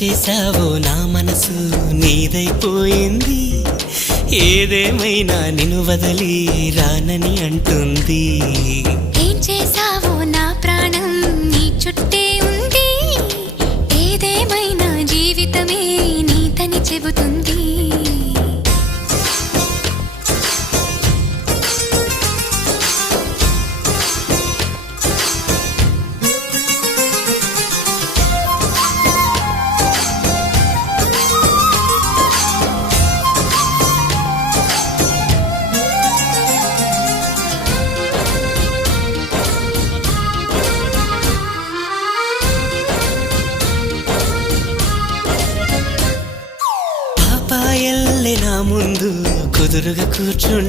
చేసావో నా మనసు నీదైపోయింది, ఏదేమైనా నిన్ను వదిలి రానని అంటుంది. ఏం చేసావో నా ప్రాణం నీ చుట్టే ఉంది, ఏదేమైనా జీవితమే నీతని చెబుతుంది. పాపాయల్లే నా ముందు కుదురుగా కూర్చుంటే